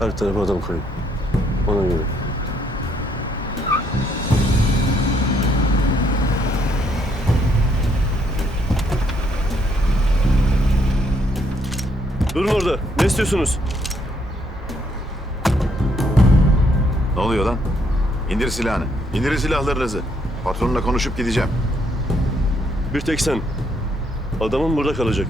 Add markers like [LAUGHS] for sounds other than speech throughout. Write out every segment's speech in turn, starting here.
Her tarafa adam koyun. Ona göre. Durun orada. Ne istiyorsunuz? Ne oluyor lan? İndir silahını. İndirin silahlarınızı. Patronla konuşup gideceğim. Bir tek sen. Adamın burada kalacak.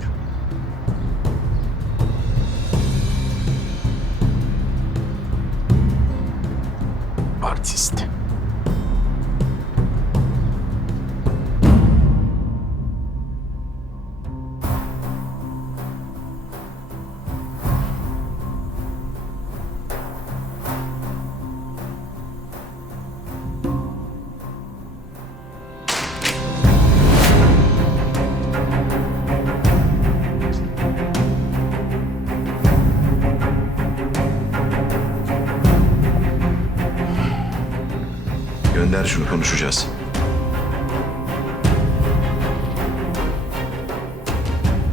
Şunu konuşacağız.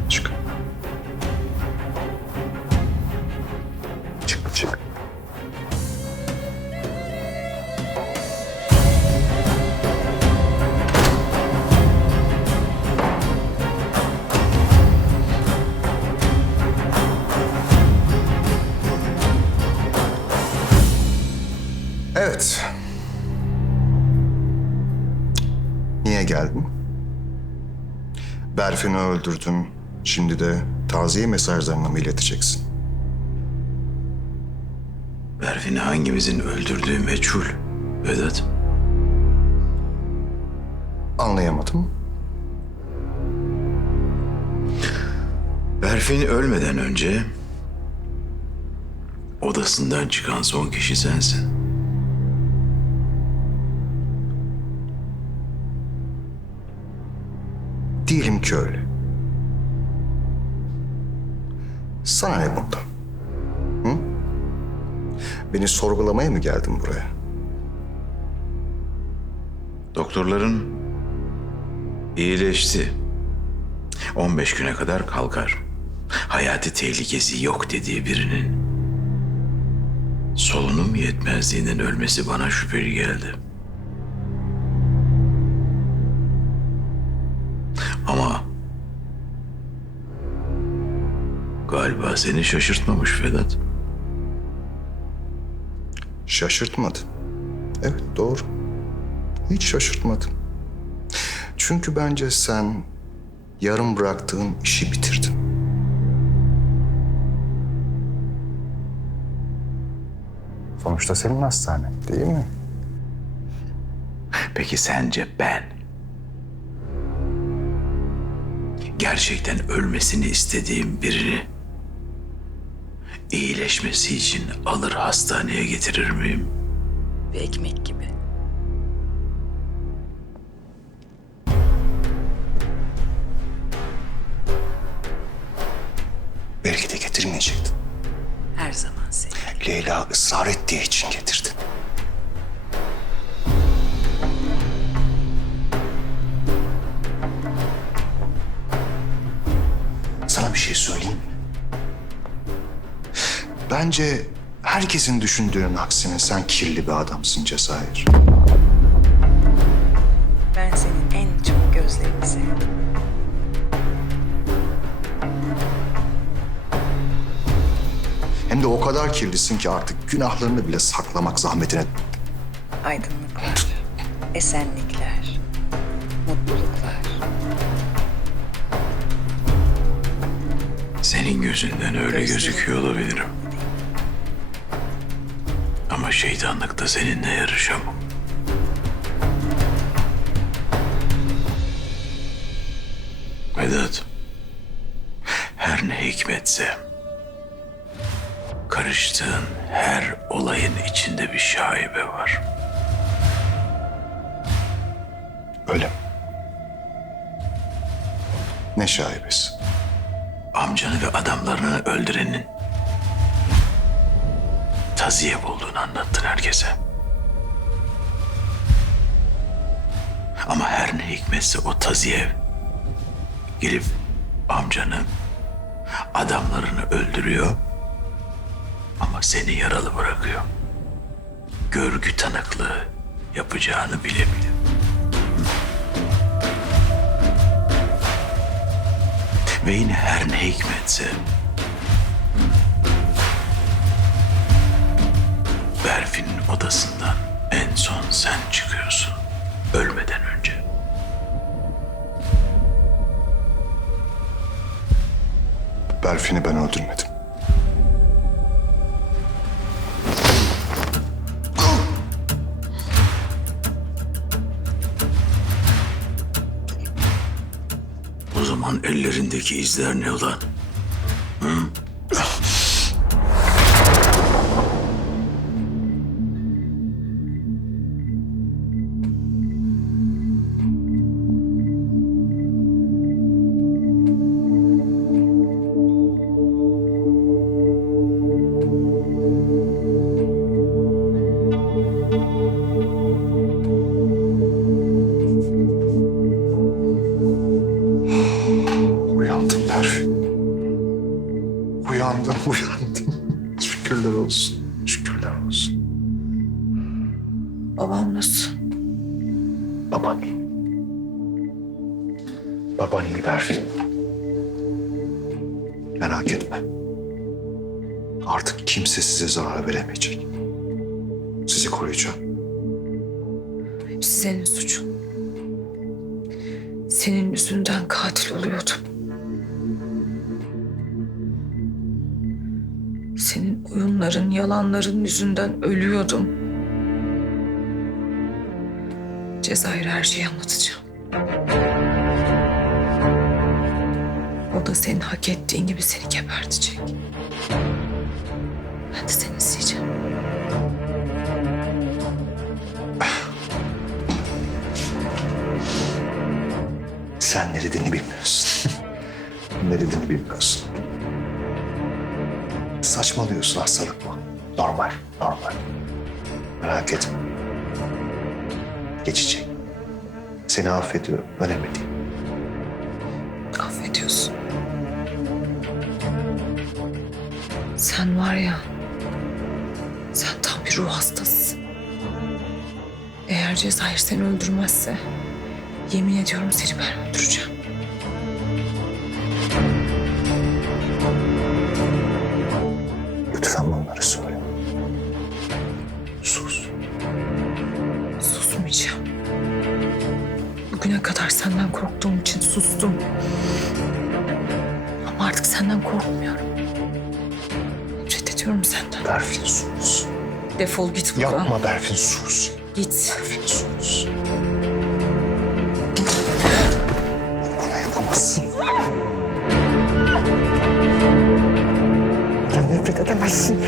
Çık. Çık çık. Evet. Geldin? Berfin'i öldürdün. Şimdi de taziye mesajlarını mı ileteceksin? Berfin'i hangimizin öldürdüğü meçhul. Vedat. Anlayamadım. Berfin ölmeden önce odasından çıkan son kişi sensin. Sana ne bundan? Hı? Beni sorgulamaya mı geldin buraya? Doktorların iyileşti. 15 güne kadar kalkar. Hayati tehlikesi yok dediği birinin solunum yetmezliğinden ölmesi bana şüpheli geldi. Galiba seni şaşırtmamış Vedat. Şaşırtmadı. Evet doğru. Hiç şaşırtmadı. Çünkü bence sen yarım bıraktığın işi bitirdin. Sonuçta senin hastane değil mi? Peki sence ben gerçekten ölmesini istediğim birini iyileşmesi için alır hastaneye getirir miyim? Bir ekmek gibi. Belki de getirmeyecektin. Her zaman seni. Leyla ısrar ettiği için getirdin. Bence herkesin düşündüğünün aksine sen kirli bir adamsın Cezayir. Ben senin en çok gözlerini sevdim. Hem de o kadar kirlisin ki artık günahlarını bile saklamak zahmetine Aydınlıklar, esenlikler, mutluluklar. Senin gözünden öyle gözüküyor olabilirim. Ama şeytanlıkta seninle yarışamam. Vedat, her ne hikmetse karıştığın her olayın içinde bir şaibe var. öyle? Ne şaibesi? Amcanı ve adamlarını öldürenin taziye bulduğunu anlattın herkese. Ama her ne hikmetse o taziye gelip amcanı, adamlarını öldürüyor. Ama seni yaralı bırakıyor. Görgü tanıklığı yapacağını bile bile. Ve yine her ne hikmetse sen çıkıyorsun. Ölmeden önce. Berfin'i ben öldürmedim. O zaman ellerindeki izler ne ulan? Baban. Baban iyi Berfin. Merak etme. Artık kimse size zarar veremeyecek. Sizi koruyacağım. Senin suçun. Senin yüzünden katil oluyordum. Senin oyunların, yalanların yüzünden ölüyordum. Cezayir her şeyi anlatacağım. O da senin hak ettiğin gibi seni gebertecek. Ben de seni isteyeceğim. Sen ne dediğini bilmiyorsun. [LAUGHS] ne dediğini bilmiyorsun. Saçmalıyorsun hastalık bu. Normal, normal. Merak etme. Geçecek. Seni affediyorum. Önemli değil. affediyorsun. Sen var ya, sen tam bir ruh hastasısın. Eğer Cezayir seni öldürmezse, yemin ediyorum seni ben öldüreceğim. Susmayacağım. Bugüne kadar senden korktuğum için sustum. Ama artık senden korkmuyorum. Nefret ediyorum senden. Berfin sus. Defol git buradan. Yapma Berfin sus. Git. Berfin sus. Bana yapamazsın. Sen nefret edemezsin.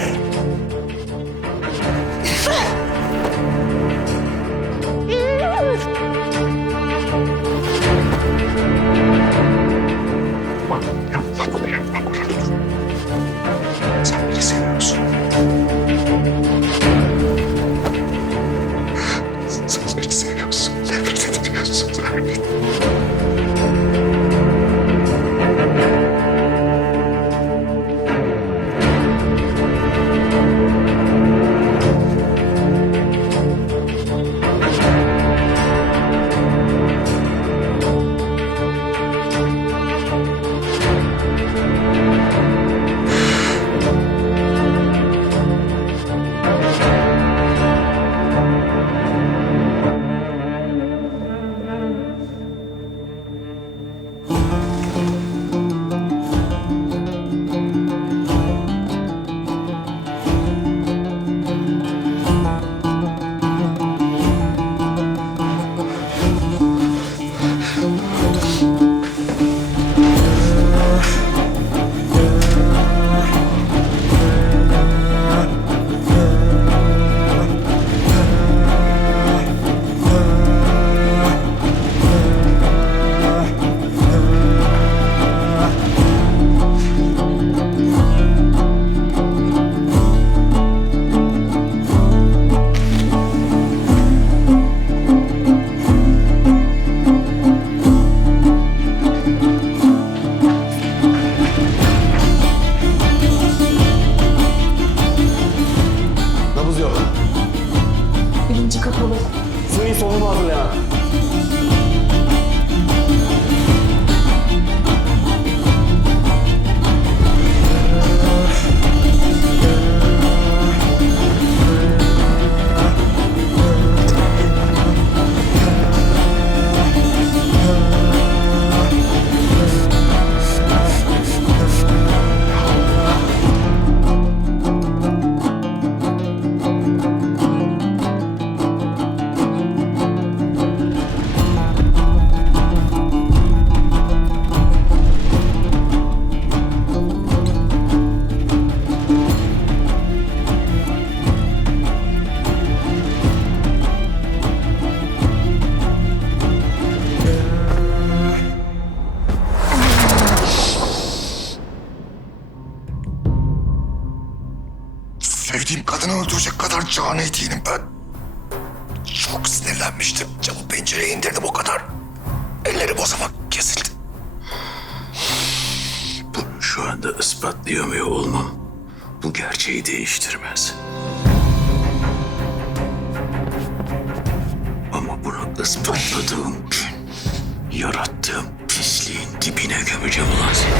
İçi kapalı. Suyun sonunu hazırlayan. Cani değilim ben. Çok sinirlenmiştim. Camı pencereye indirdim o kadar. Elleri bozamak kesildi. Bunu şu anda ispatlayamıyor olmam bu gerçeği değiştirmez. Ama bunu ispatladığım gün yarattığım pisliğin dibine gömeceğim ulan seni.